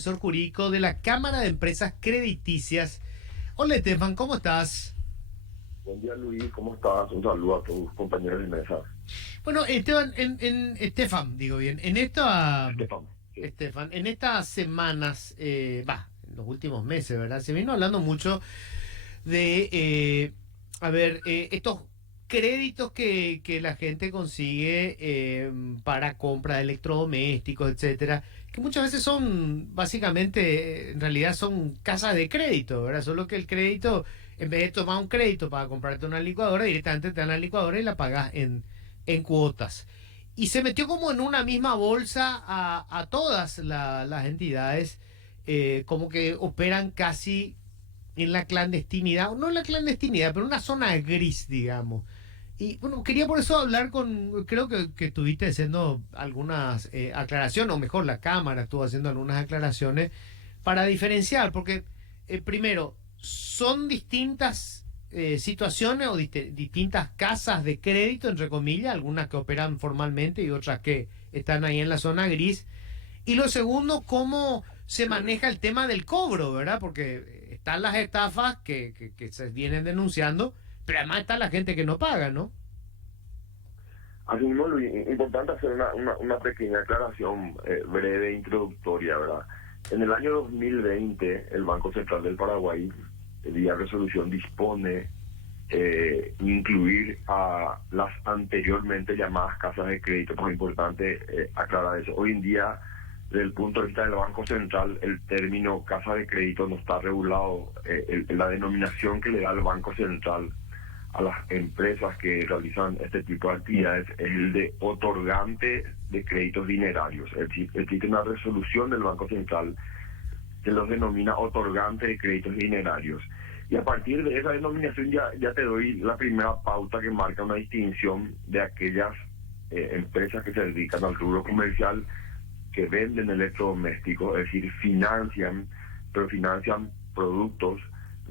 Profesor Curico de la Cámara de Empresas Crediticias. Hola, Estefan, ¿cómo estás? Buen día, Luis, ¿cómo estás? Un saludo a tus compañeros de mesa. Bueno, Esteban, Estefan, digo bien, Estefan, sí. Estefan, en estas semanas, en los últimos meses, ¿verdad? Se vino hablando mucho de, estos créditos que la gente consigue para compra de electrodomésticos, etcétera, que muchas veces son, básicamente, en realidad son casas de crédito, ¿verdad? Solo que el crédito, en vez de tomar un crédito para comprarte una licuadora, directamente te dan la licuadora y la pagas en cuotas. Y se metió como en una misma bolsa a todas las entidades, como que operan casi en la clandestinidad, o no en la clandestinidad, pero en una zona gris, digamos. Y bueno, quería por eso hablar creo que estuviste haciendo algunas aclaraciones, o mejor, la Cámara estuvo haciendo algunas aclaraciones para diferenciar, porque primero, son distintas situaciones o distintas casas de crédito, entre comillas, algunas que operan formalmente y otras que están ahí en la zona gris. Y lo segundo, cómo se maneja el tema del cobro, ¿verdad? Porque están las estafas que se vienen denunciando, pero además está la gente que no paga, ¿no? Asimismo, Luis, importante hacer una pequeña aclaración breve, introductoria, ¿verdad? En el año 2020, el Banco Central del Paraguay, vía resolución, dispone incluir a las anteriormente llamadas casas de crédito. Pues es importante aclarar eso. Hoy en día, desde el punto de vista del Banco Central, el término casa de crédito no está regulado. La denominación que le da el Banco Central a las empresas que realizan este tipo de actividades es el de otorgante de créditos dinerarios. Existe una resolución del Banco Central que los denomina otorgante de créditos dinerarios. Y a partir de esa denominación ya te doy la primera pauta que marca una distinción de aquellas empresas que se dedican al rubro comercial, que venden electrodomésticos, es decir, pero financian productos,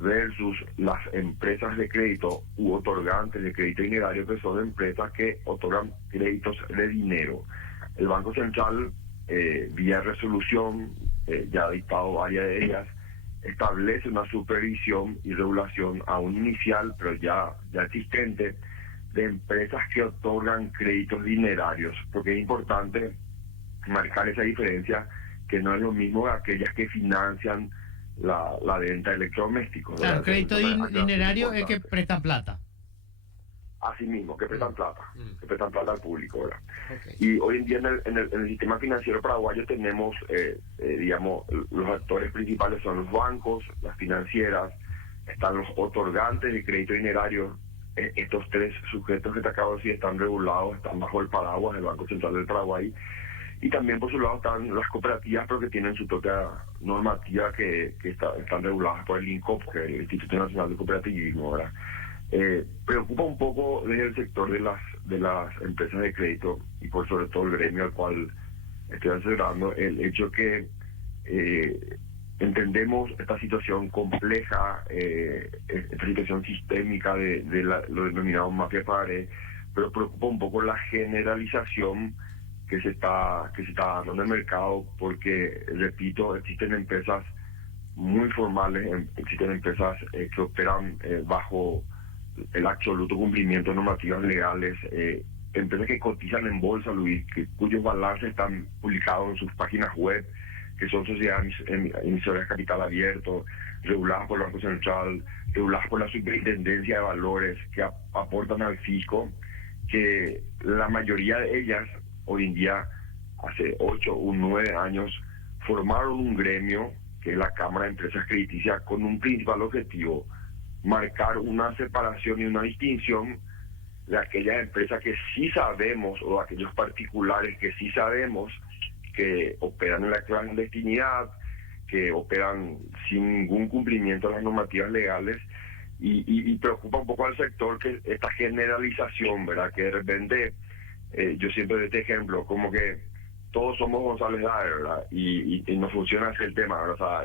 versus las empresas de crédito u otorgantes de crédito dinerario, que son empresas que otorgan créditos de dinero. El Banco Central, vía resolución, ya ha dictado varias de ellas, establece una supervisión y regulación aún inicial, pero ya existente, de empresas que otorgan créditos dinerarios, porque es importante marcar esa diferencia, que no es lo mismo que aquellas que financian la venta de electrodomésticos, Claro, ¿verdad? Esa es crédito una aclaración dinerario es que importante. prestan plata. Así mismo, Mm, mm, que prestan plata al público, ¿verdad? ok. Y hoy en día en el sistema financiero paraguayo tenemos, digamos, los actores principales son los bancos, las financieras, están los otorgantes de crédito dinerario. Estos tres sujetos que te acabo de decir están regulados, están bajo el paraguas del Banco Central del Paraguay. Y también por su lado están las cooperativas, pero que tienen su propia normativa están reguladas por el INCOP, que es el Instituto Nacional de Cooperativismo, ¿verdad? Preocupa un poco desde el sector de las empresas de crédito y por sobre todo el gremio al cual estoy asesorando, el hecho que entendemos esta situación compleja, esta situación sistémica de lo denominado mafia pagaré, pero preocupa un poco la generalización que se está dando en el mercado, porque, repito, existen empresas muy formales, existen empresas que operan bajo el absoluto cumplimiento de normativas legales, empresas que cotizan en bolsa, Luis, cuyos balances están publicados en sus páginas web, que son sociedades emisoras de capital abierto, reguladas por el Banco Central, reguladas por la Superintendencia de Valores, que aportan al fisco, que la mayoría de ellas hoy en día, hace 8 o 9 años, formaron un gremio, que es la Cámara de Empresas Crediticias, con un principal objetivo: marcar una separación y una distinción de aquellas empresas que sí sabemos, o aquellos particulares que sí sabemos que operan en la clandestinidad, que operan sin ningún cumplimiento de las normativas legales, y preocupa un poco al sector que esta generalización, ¿verdad? Que de repente, yo siempre doy este ejemplo, como que todos somos González Daer, ¿verdad? Y no funciona así el tema, ¿verdad? O sea,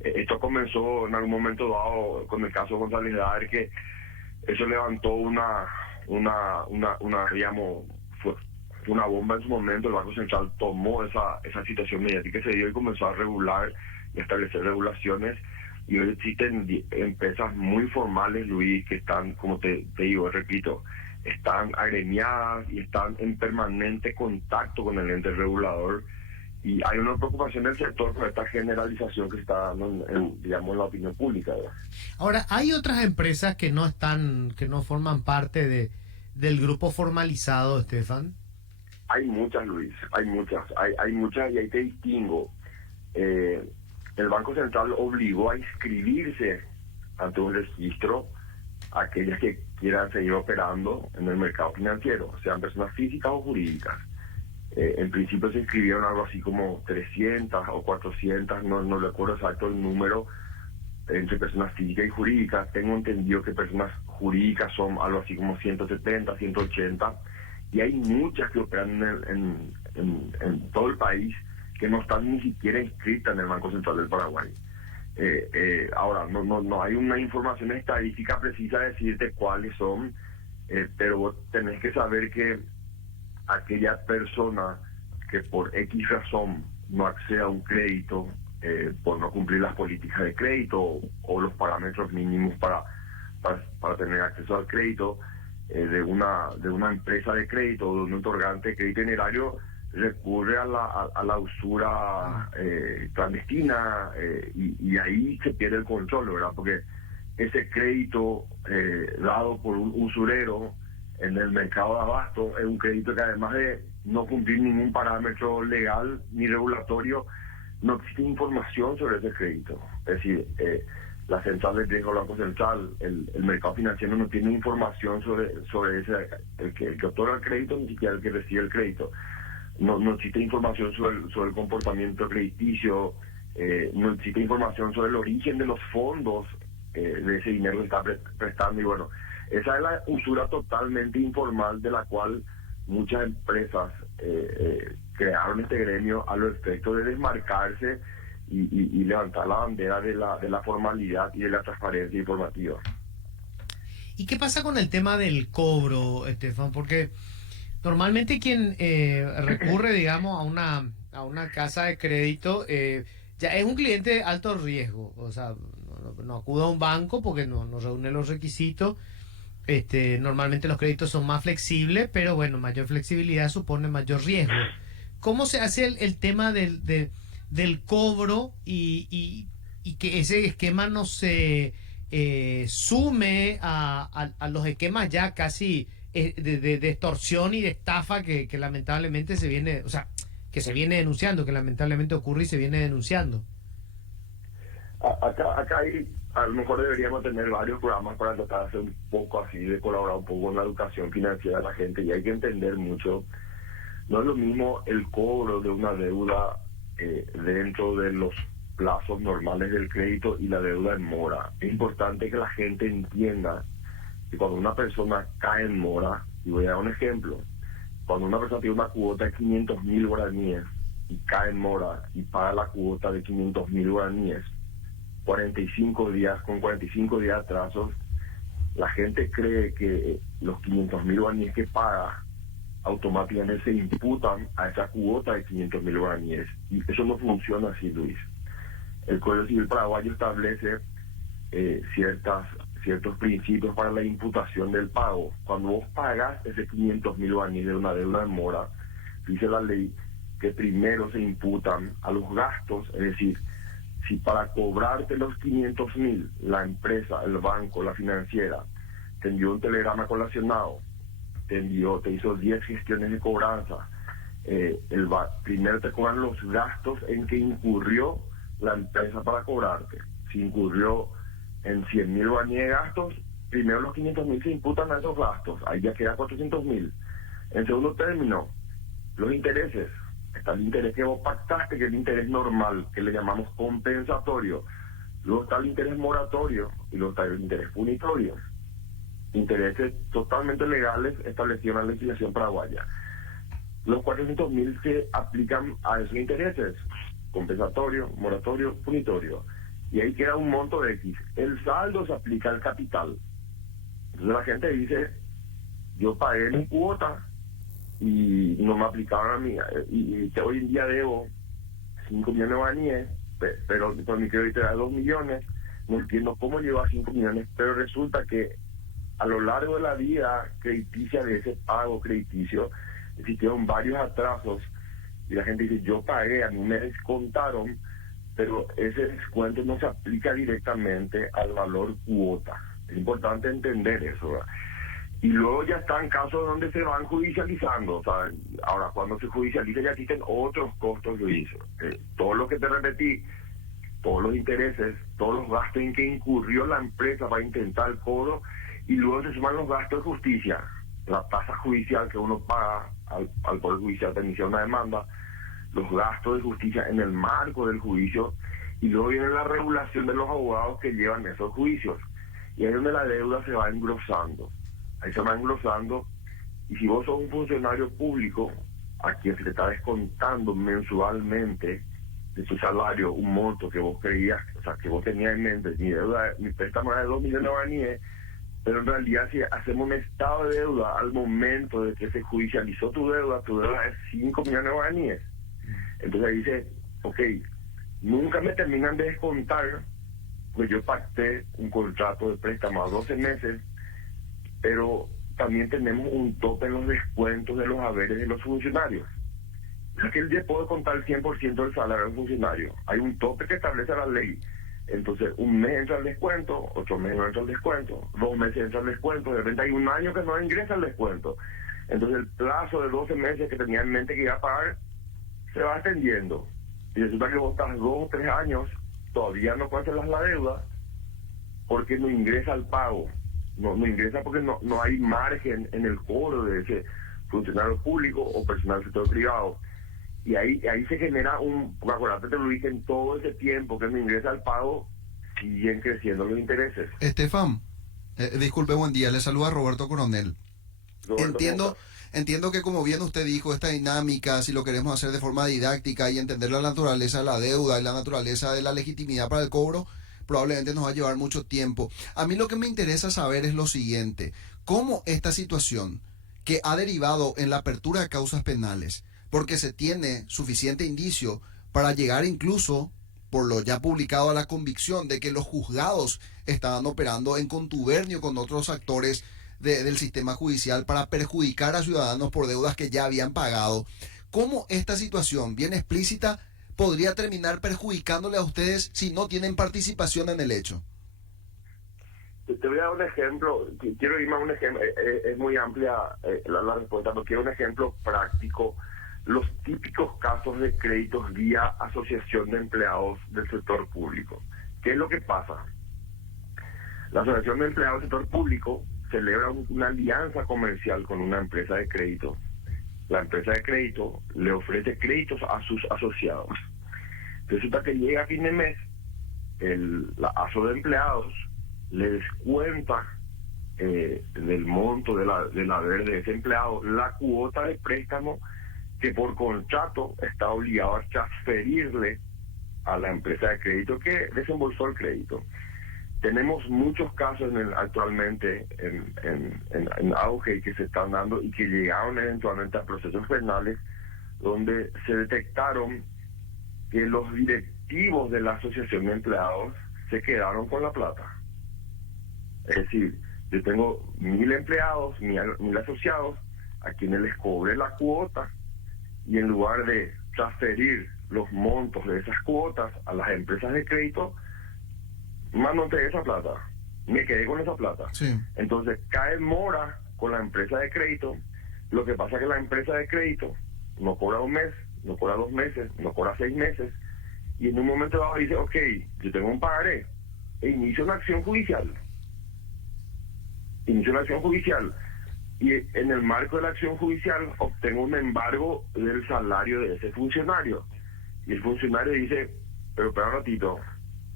esto comenzó en algún momento dado con el caso González Daer, que eso levantó digamos, una bomba en su momento. El Banco Central tomó esa situación mediática que se dio y comenzó a regular y a establecer regulaciones. Y hoy existen empresas muy formales, Luis, que están, como te digo, repito, están agremiadas y están en permanente contacto con el ente regulador. Y hay una preocupación del sector por esta generalización que se está dando digamos, en la opinión pública, ¿verdad? Ahora, hay otras empresas que no están, que no forman parte del grupo formalizado, Estefan. Hay muchas, Luis, hay muchas y ahí te distingo. El Banco Central obligó a inscribirse ante un registro a aquellas que quieran seguir operando en el mercado financiero, sean personas físicas o jurídicas. En principio se inscribieron algo así como 300 o 400, no recuerdo exacto el número, entre personas físicas y jurídicas. Tengo entendido que personas jurídicas son algo así como 170, 180, y hay muchas que operan en todo el país que no están ni siquiera inscritas en el Banco Central del Paraguay. Ahora, no hay una información estadística precisa de decirte cuáles son, pero vos tenés que saber que aquella persona que por X razón no acceda a un crédito, por no cumplir las políticas de crédito o los parámetros mínimos para tener acceso al crédito de una empresa de crédito o de un otorgante de crédito en erario, recurre a la usura clandestina, y ahí se pierde el control, ¿verdad? Porque ese crédito dado por un usurero en el mercado de abasto es un crédito que, además de no cumplir ningún parámetro legal ni regulatorio, no existe información sobre ese crédito. Es decir, la central de riesgo, el Banco Central, el mercado financiero no tiene información sobre el que otorga el crédito, ni siquiera el que recibe el crédito. No existe información sobre el comportamiento crediticio, no existe información sobre el origen de los fondos de ese dinero que está prestando. Y bueno, esa es la usura totalmente informal de la cual muchas empresas crearon este gremio a los efectos de desmarcarse y levantar la bandera de la formalidad y de la transparencia informativa. ¿Y qué pasa con el tema del cobro, Estefan? Porque normalmente quien recurre, digamos, a una casa de crédito ya es un cliente de alto riesgo. O sea, no acude a un banco porque no reúne los requisitos. Normalmente los créditos son más flexibles, pero bueno, mayor flexibilidad supone mayor riesgo. ¿Cómo se hace el tema del cobro y que ese esquema no se sume a los esquemas ya casi de extorsión y de estafa que lamentablemente se viene, o sea, que se viene denunciando, que lamentablemente ocurre y se viene denunciando? Acá a lo mejor deberíamos tener varios programas para tratar de hacer un poco así, de colaborar un poco con la educación financiera de la gente, y hay que entender mucho. No es lo mismo el cobro de una deuda dentro de los plazos normales del crédito y la deuda en mora. Es importante que la gente entienda que cuando una persona cae en mora, y voy a dar un ejemplo, cuando una persona tiene una cuota de 500.000 guaraníes y cae en mora y paga la cuota de 500.000 guaraníes, 45 días, con 45 días de atrasos, la gente cree que los 500.000 guaraníes que paga automáticamente se imputan a esa cuota de 500.000 guaraníes. Y eso no funciona así, Luis. El Código Civil paraguayo establece ciertos principios para la imputación del pago. Cuando vos pagas ese 500.000 guaraníes de una deuda en mora, dice la ley que primero se imputan a los gastos, es decir, si para cobrarte los 500.000 la empresa, el banco, la financiera te envió un telegrama colacionado, te hizo 10 gestiones de cobranza, primero te cobran los gastos en que incurrió la empresa para cobrarte. Si incurrió en 100.000 guaraníes de gastos, primero los 500.000 se imputan a esos gastos, ahí ya queda 400.000. En segundo término, los intereses. Está el interés que vos pactaste, que es el interés normal, que le llamamos compensatorio. Luego está el interés moratorio y luego está el interés punitorio. Intereses totalmente legales establecidos en la legislación paraguaya. Los 400.000 se aplican a esos intereses: compensatorio, moratorio, punitorio. Y ahí queda un monto de X. El saldo se aplica al capital. Entonces la gente dice, yo pagué mi cuota y no me aplicaron a mí. Y hoy en día debo 5 millones de guaraníes, pero por mi crédito era 2 millones. No entiendo cómo llegó a 5 millones, pero resulta que a lo largo de la vida crediticia de ese pago crediticio existieron varios atrasos y la gente dice, yo pagué, a mí me descontaron, pero ese descuento no se aplica directamente al valor cuota. Es importante entender eso, ¿verdad? Y luego ya están casos donde se van judicializando. O sea, ahora, cuando se judicializa ya existen otros costos de juicio. Todo lo que te repetí, todos los intereses, todos los gastos en que incurrió la empresa para intentar el cobro, y luego se suman los gastos de justicia, la tasa judicial que uno paga al Poder Judicial para iniciar una demanda, los gastos de justicia en el marco del juicio, y luego viene la regulación de los abogados que llevan esos juicios. Y ahí es donde la deuda se va engrosando. Ahí se va engrosando, y si vos sos un funcionario público a quien se te está descontando mensualmente de tu salario un monto que vos creías, o sea, que vos tenías en mente, mi préstamo era de 2 millones de guaraníes, pero en realidad si hacemos un estado de deuda al momento de que se judicializó tu deuda es 5 millones de guaraníes. Entonces ahí dice, ok, nunca me terminan de descontar, pues yo pacté un contrato de préstamo a 12 meses, pero también tenemos un tope en los descuentos de los haberes de los funcionarios. O sea que él ya puede contar el 100% del salario del funcionario. Hay un tope que establece la ley. Entonces, un mes entra el descuento, 8 meses no entra el descuento, 2 meses entra el descuento, de repente hay un año que no ingresa el descuento. Entonces, el plazo de 12 meses que tenía en mente que iba a pagar se va extendiendo. Y resulta que vos estás 2 o 3 años, todavía no cancelas la deuda porque no ingresa el pago. No ingresa porque no hay margen en el cobro de ese funcionario público o personal del sector privado. Y ahí se genera acuérdate, te lo dije, en todo ese tiempo que no ingresa el pago, siguen creciendo los intereses. Estefan, disculpe, buen día, le saluda Roberto Coronel. Entiendo que, como bien usted dijo, esta dinámica, si lo queremos hacer de forma didáctica y entender la naturaleza de la deuda y la naturaleza de la legitimidad para el cobro, probablemente nos va a llevar mucho tiempo. A mí lo que me interesa saber es lo siguiente: ¿cómo esta situación que ha derivado en la apertura de causas penales, porque se tiene suficiente indicio para llegar incluso, por lo ya publicado, a la convicción de que los juzgados estaban operando en contubernio con otros actores del sistema judicial para perjudicar a ciudadanos por deudas que ya habían pagado? ¿Cómo esta situación bien explícita podría terminar perjudicándole a ustedes si no tienen participación en el hecho? Te voy a dar un ejemplo, quiero irme a un ejemplo, es muy amplia la respuesta, pero quiero un ejemplo práctico. Los típicos casos de créditos vía asociación de empleados del sector público. ¿Qué es lo que pasa? La asociación de empleados del sector público celebra una alianza comercial con una empresa de crédito. La empresa de crédito le ofrece créditos a sus asociados. Resulta que llega a fin de mes, la aso de empleados le descuenta del monto del haber de ese empleado la cuota de préstamo que por contrato está obligado a transferirle a la empresa de crédito que desembolsó el crédito. Tenemos muchos casos actualmente en auge que se están dando y que llegaron eventualmente a procesos penales donde se detectaron que los directivos de la asociación de empleados se quedaron con la plata. Es decir, yo tengo 1.000 empleados, 1.000 asociados, a quienes les cobré la cuota, y en lugar de transferir los montos de esas cuotas a las empresas de crédito, manoteé esa plata, me quedé con esa plata. Sí. Entonces cae mora con la empresa de crédito. Lo que pasa es que la empresa de crédito no cobra un mes, no cobra 2 meses, no cobra 6 meses, y en un momento dado dice, ok, yo tengo un pagaré, e inicio una acción judicial. Y en el marco de la acción judicial obtengo un embargo del salario de ese funcionario. Y el funcionario dice, pero espera un ratito,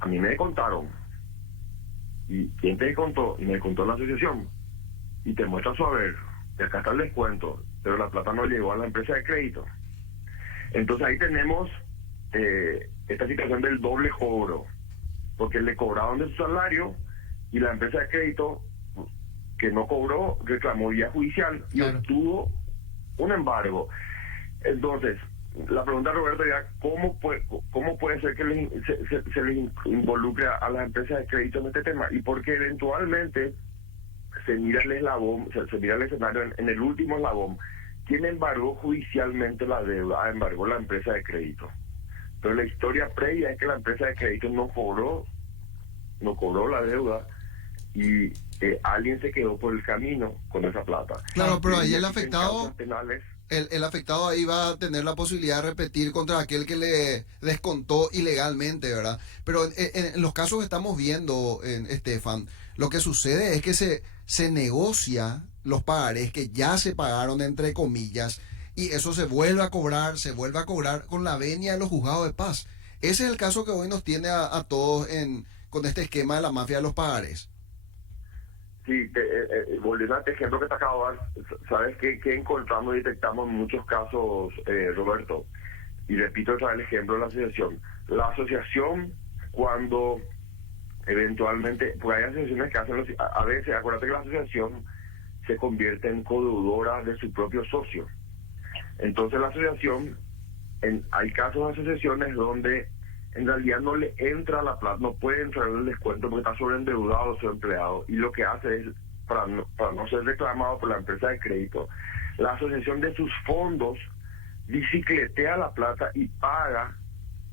a mí me descontaron. ¿Y quién te descontó? Y me descontó la asociación. Y te muestra su haber, y acá está el descuento, pero la plata no llegó a la empresa de crédito. Entonces ahí tenemos esta situación del doble cobro, porque le cobraron de su salario y la empresa de crédito que no cobró reclamó vía judicial y Claro. obtuvo un embargo. Entonces, la pregunta, Roberto, era ¿cómo puede ser que se les involucre a las empresas de crédito en este tema? Y porque eventualmente se mira el eslabón, se mira el escenario en el último eslabón. ¿Quién embargó judicialmente la deuda? Embargó la empresa de crédito. Pero la historia previa es que la empresa de crédito no cobró la deuda y alguien se quedó por el camino con esa plata. Claro, pero ahí Y el existen afectado, causas penales. el afectado ahí va a tener la posibilidad de repetir contra aquel que le descontó ilegalmente, ¿verdad? Pero en los casos que estamos viendo, Estefan, lo que sucede es que se negocia los pagarés que ya se pagaron, entre comillas, y eso se vuelve a cobrar con la venia de los juzgados de paz. Ese es el caso que hoy nos tiene a todos con este esquema de la mafia de los pagarés. Sí, volviendo a este ejemplo que te acabo de dar, ¿sabes qué encontramos y detectamos en muchos casos, Roberto? Y repito otra vez el ejemplo de la asociación. La asociación, cuando eventualmente, pues hay asociaciones que hacen, a veces, acuérdate que la asociación se convierte en codeudora de su propio socio. Entonces la asociación, hay casos de asociaciones donde en realidad no le entra la plata, no puede entrar el descuento porque está sobreendeudado su empleado, y lo que hace es, para no ser reclamado por la empresa de crédito, la asociación de sus fondos bicicletea la plata y paga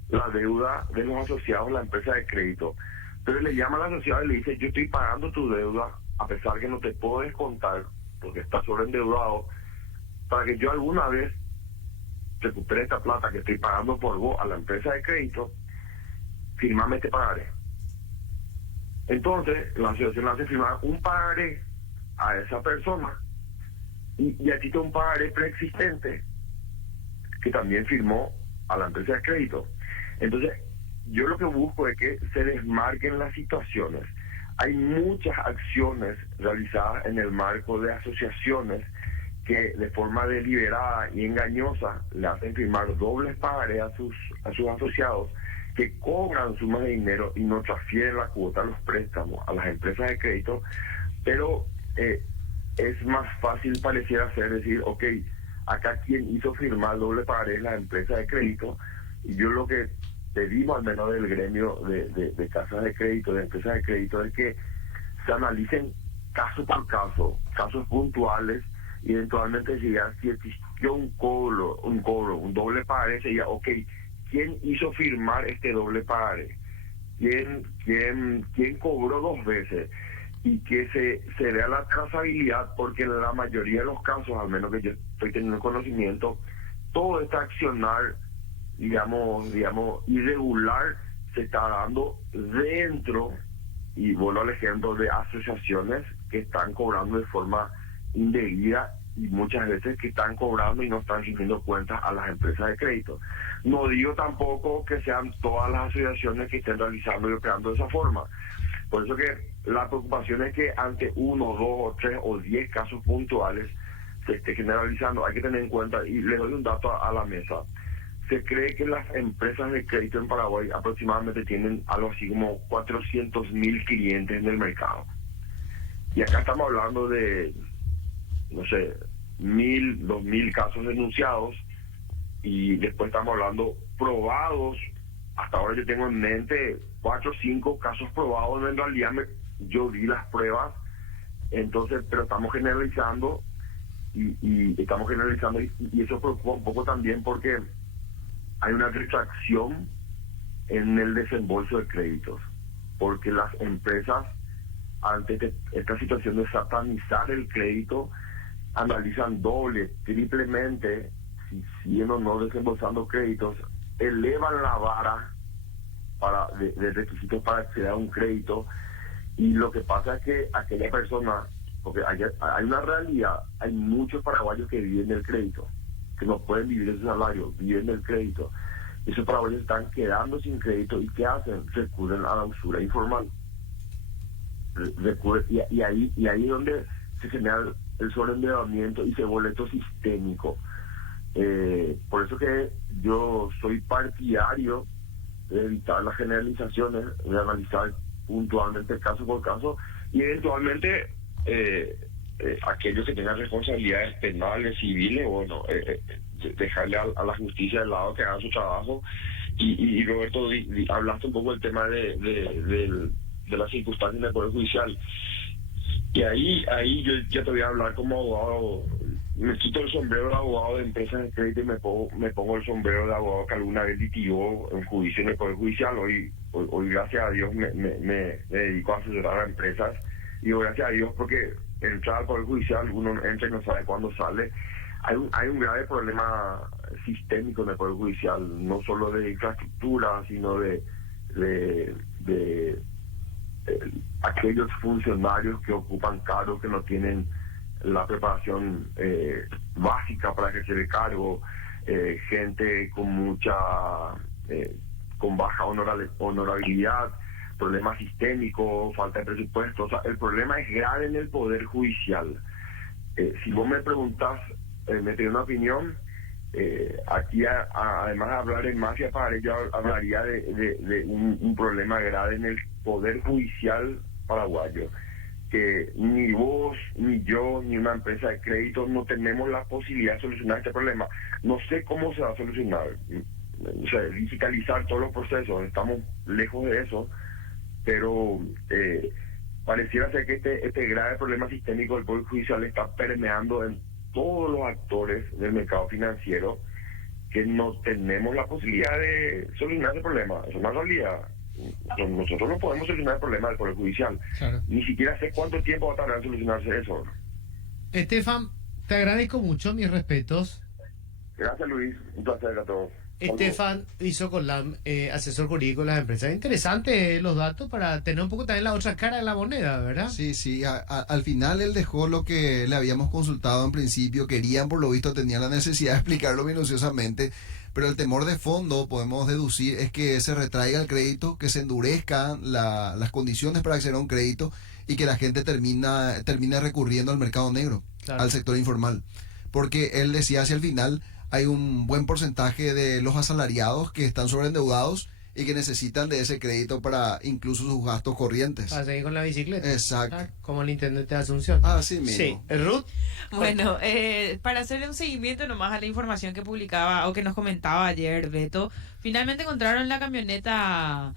la deuda de los asociados a la empresa de crédito. Pero le llama al asociado y le dice: yo estoy pagando tu deuda a pesar que no te puedo descontar porque estás sobreendeudado, para que yo alguna vez recupere esta plata que estoy pagando por vos a la empresa de crédito, firmame este pagaré. Entonces la asociación hace firmar un pagaré a esa persona y a ti te un pagaré preexistente que también firmó a la empresa de crédito. Entonces yo lo que busco es que se desmarquen las situaciones. Hay muchas acciones realizadas en el marco de asociaciones que de forma deliberada y engañosa le hacen firmar dobles pagarés a sus asociados, que cobran sumas de dinero y no transfieren la cuota a los préstamos a las empresas de crédito. Pero es más fácil pareciera ser decir: ok, acá quien hizo firmar doble pagaré es la empresa de crédito. Y yo lo que pedimos, al menos del gremio de casas de crédito, de empresas de crédito, es que se analicen caso por caso, casos puntuales, y eventualmente llegar si existió un cobro, un doble pagaré, sería: ok, ¿quién hizo firmar este doble pagaré? ¿Quién cobró dos veces? Y que se vea la trazabilidad, porque en la mayoría de los casos, al menos que yo estoy teniendo conocimiento, todo este accionar, digamos, irregular, se está dando dentro, y vuelvo al ejemplo de asociaciones que están cobrando de forma indebida, y muchas veces que están cobrando y no están rindiendo cuentas a las empresas de crédito. No digo tampoco que sean todas las asociaciones que estén realizando y operando de esa forma. Por eso que la preocupación es que ante 1, 2 o 3 o 10 casos puntuales se esté generalizando. Hay que tener en cuenta, y le doy un dato a la mesa. Se cree que las empresas de crédito en Paraguay aproximadamente tienen algo así como 400.000 clientes en el mercado. Y acá estamos hablando de, no sé, 1.000, 2.000 casos denunciados, y después estamos hablando probados. Hasta ahora yo tengo en mente 4 o 5 casos probados. En realidad yo vi las pruebas, entonces, pero estamos generalizando y eso preocupa un poco también, porque hay una retracción en el desembolso de créditos, porque las empresas, ante esta situación de satanizar el crédito, analizan doble, triplemente si siguen o no desembolsando créditos, elevan la vara de requisitos para acceder a un crédito. Y lo que pasa es que aquella persona, porque hay una realidad, hay muchos paraguayos que viven del crédito, que no pueden vivir de su salario, viven del crédito. Esos paraguayos están quedando sin crédito, y ¿qué hacen? Recurren a la usura informal. Y ahí es donde se genera el sobreendeudamiento y se vuelve esto sistémico. Por eso que yo soy partidario de evitar las generalizaciones, de analizar puntualmente caso por caso, y eventualmente aquellos que tengan responsabilidades penales, civiles, bueno, dejarle a la justicia de lado que haga su trabajo. Y Roberto, hablaste un poco del tema de las circunstancias del Poder Judicial. Y ahí yo ya te voy a hablar como abogado. Me quito el sombrero de abogado de empresas de crédito y me pongo el sombrero de abogado que alguna vez litigó en juicio en el Poder Judicial. Hoy gracias a Dios, me dedico a asesorar a empresas. Y gracias a Dios porque entrar al Poder Judicial, uno entra y no sabe cuándo sale. Hay un grave problema sistémico en el Poder Judicial, no solo de infraestructura, sino de aquellos funcionarios que ocupan cargos que no tienen la preparación básica para ejercer el cargo, gente con con baja honorabilidad, problemas sistémicos, falta de presupuesto. O sea, el problema es grave en el Poder Judicial. Si vos me preguntás, me pides una opinión, aquí además de hablar en mafia pagaré, yo hablaría de un problema grave en el Poder Judicial paraguayo, que ni vos, ni yo, ni una empresa de crédito no tenemos la posibilidad de solucionar este problema. No sé cómo se va a solucionar. O sea, digitalizar todos los procesos, estamos lejos de eso, pero pareciera ser que este grave problema sistémico del Poder Judicial está permeando en todos los actores del mercado financiero, que no tenemos la posibilidad de solucionar ese problema. Es una realidad. Nosotros no podemos solucionar el problema del Poder Judicial. Claro. Ni siquiera sé cuánto tiempo va a tardar en solucionarse eso. Estefan, te agradezco mucho, mis respetos. Gracias, Luis. Un placer a todos. Estefan Isocolam, asesor jurídico de las empresas. Interesante los datos para tener un poco también la otra cara de la moneda, ¿verdad? Sí, sí. Al final él dejó lo que le habíamos consultado en principio. Querían, por lo visto, tenían la necesidad de explicarlo minuciosamente. Pero el temor de fondo, podemos deducir, es que se retraiga el crédito, que se endurezcan las condiciones para acceder a un crédito y que la gente termine recurriendo al mercado negro, Claro. al sector informal. Porque él decía hacia el final, hay un buen porcentaje de los asalariados que están sobreendeudados y que necesitan de ese crédito para incluso sus gastos corrientes. Para seguir con la bicicleta. Exacto. Ah, como el intendente de Asunción. Así mismo. Sí. Ruth. Bueno, para hacer un seguimiento nomás a la información que publicaba o que nos comentaba ayer Beto, finalmente encontraron la camioneta